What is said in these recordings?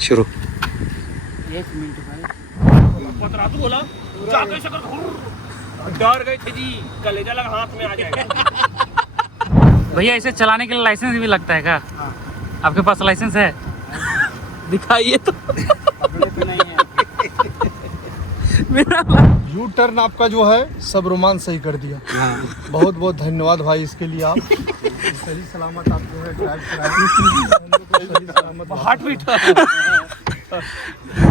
शुरू। 1 मिनट भाई, पतरा तो बोला जाके शक्कर डर गए थे जी, कलेजा लगा हाथ में आ जाएगा। भैया इसे चलाने के लिए लाइसेंस भी लगता है क्या? हाँ। आपके पास लाइसेंस है? दिखाइए तो। नहीं है। मेरा यू टर्न आपका जो है सब रोमांच सही कर दिया। बहुत बहुत धन्यवाद भाई इसके लिए। आप सही सलामत आप जो है ड्राइव कराए।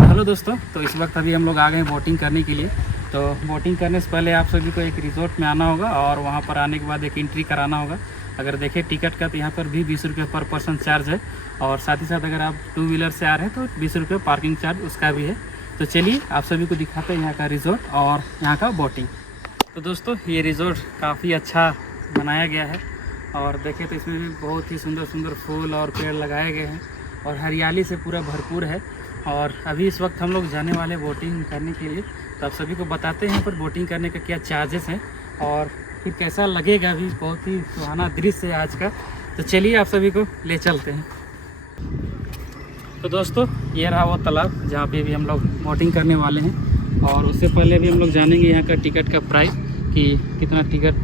हेलो दोस्तों, तो इस वक्त अभी हम लोग आ गए बोटिंग करने के लिए। तो बोटिंग करने से पहले आप सभी को एक रिजॉर्ट में आना होगा और वहाँ पर आने के बाद एक एंट्री कराना होगा। अगर देखें टिकट का तो यहाँ पर भी 20 रुपये पर पर्सन चार्ज है, और साथ ही साथ अगर आप 2 व्हीलर से आ रहे हैं तो 20 रुपये पार्किंग चार्ज उसका भी है। तो चलिए आप सभी को दिखाते हैं यहाँ का रिजॉर्ट और यहाँ का बोटिंग। तो दोस्तों ये रिजॉर्ट काफ़ी अच्छा बनाया गया है, और देखें तो इसमें भी बहुत ही सुंदर सुंदर फूल और पेड़ लगाए गए हैं और हरियाली से पूरा भरपूर है। और अभी इस वक्त हम लोग जाने वाले बोटिंग करने के लिए। तो आप सभी को बताते हैं यहाँ पर बोटिंग करने का क्या चार्जेस हैं और फिर कैसा लगेगा। अभी बहुत ही सुहाना दृश्य है आज का, तो चलिए आप सभी को ले चलते हैं। तो दोस्तों ये रहा वो तालाब जहाँ पे भी हम लोग बोटिंग करने वाले हैं, और उससे पहले भी हम लोग जानेंगे यहाँ का टिकट का प्राइस कि कितना टिकट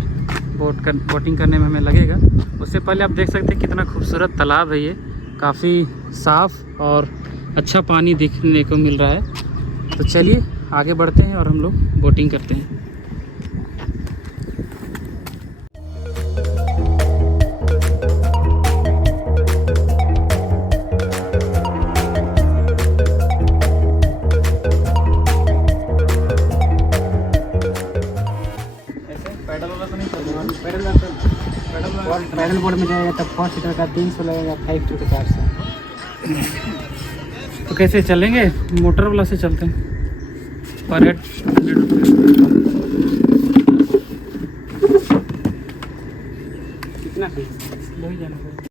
बोटिंग करने में हमें लगेगा। उससे पहले आप देख सकते हैं कितना खूबसूरत तालाब है, ये काफ़ी साफ़ और अच्छा पानी दिखने को मिल रहा है। तो चलिए आगे बढ़ते हैं और हम लोग बोटिंग करते हैं। पैडल बोर्ड में जाएगा तब 5 सीटर का 300 लगेगा, 5 सीटर का 400। तो कैसे चलेंगे? मोटर वाला से चलते हैं, पर हेड 100 रुपये। कितना लो ही जाना पड़ेगा।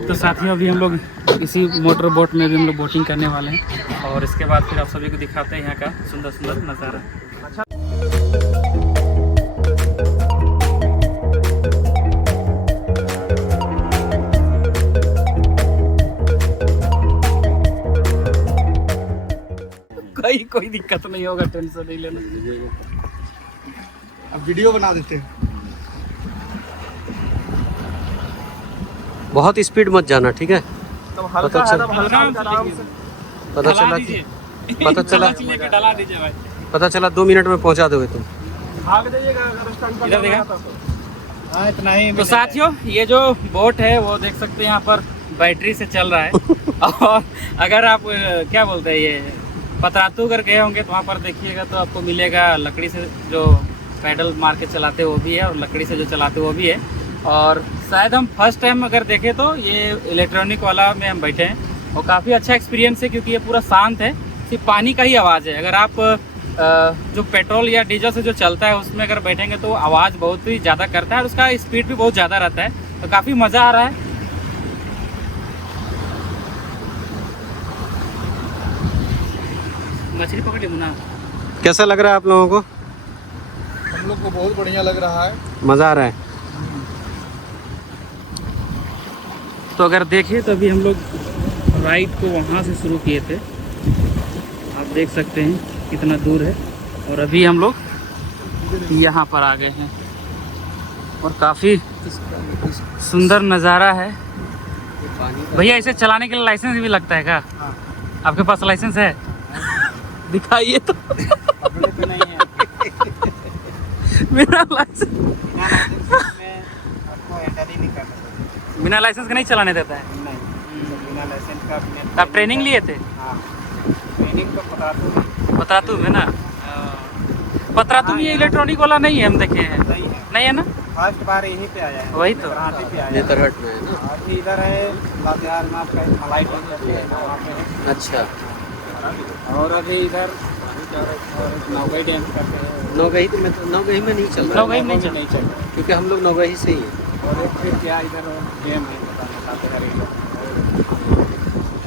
तो साथियों अभी हम लोग इसी मोटर बोट में भी हम लोग बोटिंग करने वाले हैं, और इसके बाद फिर आप सभी को दिखाते हैं यहाँ का सुंदर सुंदर नज़ारा। कोई दिक्कत नहीं होगा, टेंशन नहीं लेना। अब वीडियो बना देते हैं। बहुत स्पीड मत जाना, ठीक है? हल्का पता चला 2 मिनट में पहुंचा दोगे तुम। भाग जाइएगा अगर स्टंट इधर देखा तो। हाँ इतना ही। तो साथियों ये जो बोट है वो देख सकते हैं यहाँ पर बैटरी से चल रहा है। और अगर आप क्या बोलते हैं ये पतरातू अगर गए होंगे तो वहाँ पर देखिएगा तो आपको मिलेगा लकड़ी से जो पैडल मार के चलाते वो भी है, और लकड़ी से जो चलाते वो भी है। और शायद हम फर्स्ट टाइम अगर देखें तो ये इलेक्ट्रॉनिक वाला में हम बैठे हैं, और काफ़ी अच्छा एक्सपीरियंस है क्योंकि ये पूरा शांत है, सिर्फ पानी का ही आवाज़ है। अगर आप जो पेट्रोल या डीजल से जो चलता है उसमें अगर बैठेंगे तो आवाज़ बहुत ही ज़्यादा करता है और उसका स्पीड भी बहुत ज़्यादा रहता है, तो काफ़ी मज़ा आ रहा है। मछली पकड़ी मुन्ना, कैसा लग रहा है आप लोगों को? हम लोग को बहुत बढ़िया लग रहा है, मज़ा आ रहा है। तो अगर देखें तो अभी हम लोग राइड को वहाँ से शुरू किए थे, आप देख सकते हैं कितना दूर है, और अभी हम लोग यहाँ पर आ गए हैं और काफ़ी सुंदर नज़ारा है। भैया इसे चलाने के लिए लाइसेंस भी लगता है क्या? हाँ। आपके पास लाइसेंस है? दिखाइए तो। नहीं है। बिना लाइसेंस बिना लाइसेंस का नहीं चलाने देता है? नहीं, बिना लाइसेंस का। आप ट्रेनिंग लिए थे? हाँ, ट्रेनिंग तो पतरातू में ना। पतरातू में ये इलेक्ट्रॉनिक वाला नहीं है, हम देखे हैं। नहीं है ना? फर्स्ट बार यहीं पे आया है। वही तो। पे आया नेतरहट में है ना? अभी इधर है लातेहार में आपका मलाई है वहाँ पे। अच्छा। और अभी इधर नौगई डैम करते हैं। नौगही तो नौगही में नहीं चल रहा नौगई में नहीं चल क्योंकि हम लोग नौगही से ही हैं। और एक फिर क्या इधर डैम है लातेहारी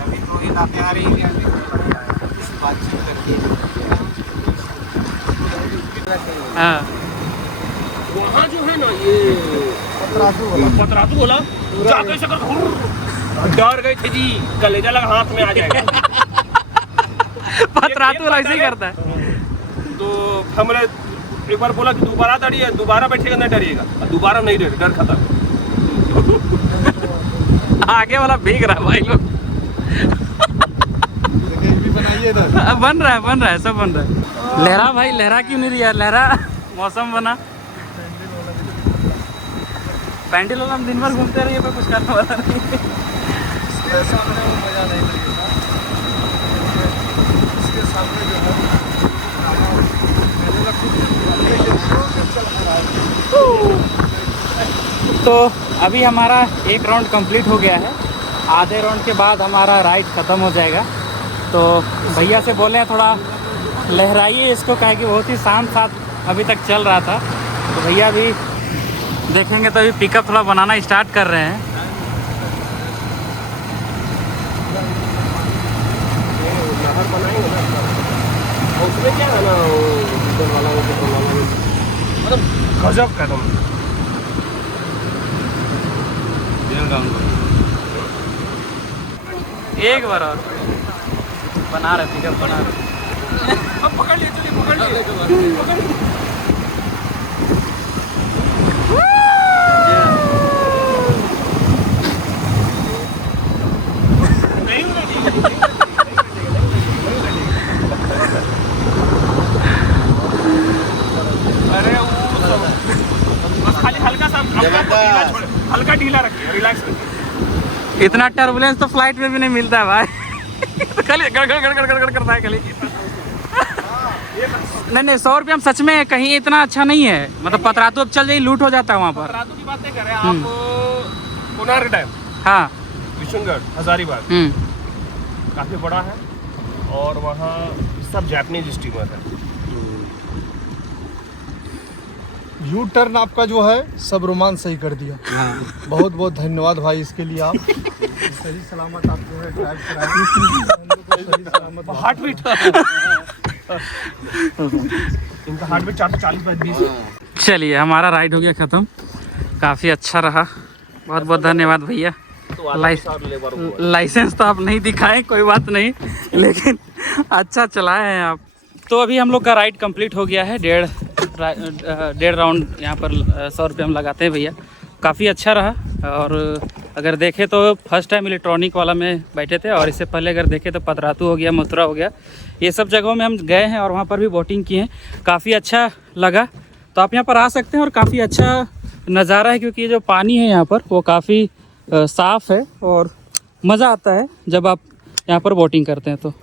अभी तो ये लातेहारी बातचीत करके हाँ वहाँ जो है ना ये पतरातू बोला जाके शक्कर डर गए थे जी, कलेजा लगा हाथ में आ जाएगा। पतरातू ऐसे ही करता है। तो हमने एक बार बोला कि दोबारा डरिए, दोबारा बैठेगा नहीं डरिएगा, दोबारा नहीं डर, डर खत्म। आगे वाला भीग रहा है भाई लोग। देखिए, ये भी बनाइए इधर। बन रहा है सब बन रहा है। लहरा भाई लहरा क्यों नहीं दिया? लहरा मौसम बना पैंडल वाला हम दिन भर घूमते रहिए पर कुछ करने वाला नहीं। इसके सामने वो मजा नहीं लगेगा। इसके सामने जो है तो अभी हमारा एक राउंड कंप्लीट हो गया है। आधे राउंड के बाद हमारा राइड ख़त्म हो जाएगा। तो भैया से बोले हैं थोड़ा लहराइए इसको, कहा कि बहुत ही शांत साथ अभी तक चल रहा था। तो भैया भी देखेंगे तो अभी पिकअप थोड़ा बनाना स्टार्ट कर रहे हैं। नहर बनाएंगे ना, और उसमें क्या है ना डीजल वाला वो पेट्रोल वाला मतलब गजब कदम एक बार और बना रहे पिकअप बना रहे। अब पकड़ लिए, चलिए पकड़ लिए। अरे वो बस खाली हल्का सा हल्का ढीला रखिए, रिलैक्स रखिए। इतना टर्बुलेंस तो फ्लाइट में भी नहीं मिलता है भाई। तो खाली गड़ करता है खाली। नहीं 100 रुपये में सच में कहीं इतना अच्छा नहीं है। मतलब पतरातू अब चल जाइए लूट हो जाता है वहाँ पर। पतरातू की बात नहीं कर रहे हैं आप, कोणार्क डैम, हाँ किशनगढ़, हजारीबाग काफ़ी बड़ा है और वहाँ सब जापानीज स्टीमर है। यू टर्न आपका जो है सब रोमांच सही कर दिया। बहुत बहुत धन्यवाद भाई इसके लिए। आप सही सलामत आप जो है ड्राइव कराएं। सही सलामत हार्ट बीट इनका हार्ट बीट 440/20 है। चलिए हमारा राइड हो गया ख़त्म। काफ़ी अच्छा रहा। बहुत बहुत धन्यवाद भैया। लाइसेंस तो आप नहीं दिखाए, कोई बात नहीं, लेकिन अच्छा चलाए हैं आप। तो अभी हम लोग का राइड कंप्लीट हो गया है। डेढ़ राउंड यहाँ पर 100 रुपये हम लगाते हैं भैया। काफ़ी अच्छा रहा। और अगर देखें तो फर्स्ट टाइम इलेक्ट्रॉनिक वाला में बैठे थे, और इससे पहले अगर देखें तो पतरातू हो गया, मथुरा हो गया, ये सब जगहों में हम गए हैं और वहाँ पर भी बोटिंग किए हैं। काफ़ी अच्छा लगा। तो आप यहाँ पर आ सकते हैं और काफ़ी अच्छा नज़ारा है, क्योंकि ये जो पानी है यहाँ पर वो काफ़ी साफ़ है और मज़ा आता है जब आप यहाँ पर बोटिंग करते हैं। तो